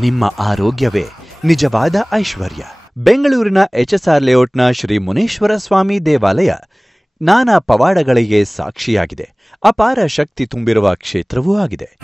ನಿಮ್ಮ ಆರೋಗ್ಯವೇ ನಿಜವಾದ ಐಶ್ವರ್ಯ. ಬೆಂಗಳೂರಿನ HSR ಲೇಔಟ್ನ ಶ್ರೀ ಮುನೇಶ್ವರ ಸ್ವಾಮಿ ದೇವಾಲಯ ನಾನಾ ಪವಾಡಗಳಿಗೆ ಸಾಕ್ಷಿಯಾಗಿದೆ. ಅಪಾರ ಶಕ್ತಿ ತುಂಬಿರುವ ಕ್ಷೇತ್ರವೂ ಆಗಿದೆ.